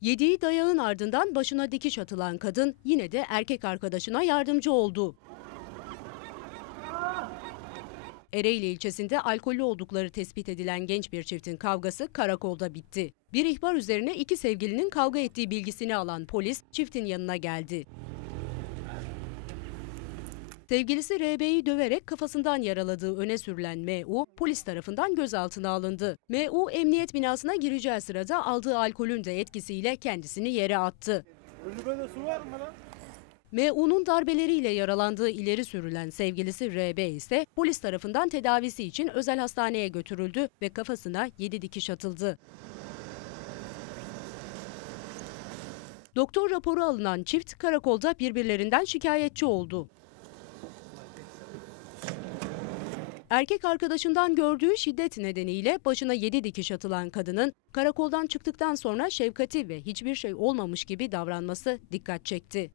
Yediği dayağın ardından başına dikiş atılan kadın yine de erkek arkadaşına yardımcı oldu. Ereğli ilçesinde alkollü oldukları tespit edilen genç bir çiftin kavgası karakolda bitti. Bir ihbar üzerine iki sevgilinin kavga ettiği bilgisini alan polis çiftin yanına geldi. Sevgilisi RB'yi döverek kafasından yaraladığı öne sürülen MU polis tarafından gözaltına alındı. MU emniyet binasına gireceği sırada aldığı alkolün de etkisiyle kendisini yere attı. Kulübede su var mı lan? MU'nun darbeleriyle yaralandığı ileri sürülen sevgilisi RB ise polis tarafından tedavisi için özel hastaneye götürüldü ve kafasına 7 dikiş atıldı. Doktor raporu alınan çift karakolda birbirlerinden şikayetçi oldu. Erkek arkadaşından gördüğü şiddet nedeniyle başına 7 dikiş atılan kadının karakoldan çıktıktan sonra şefkati ve hiçbir şey olmamış gibi davranması dikkat çekti.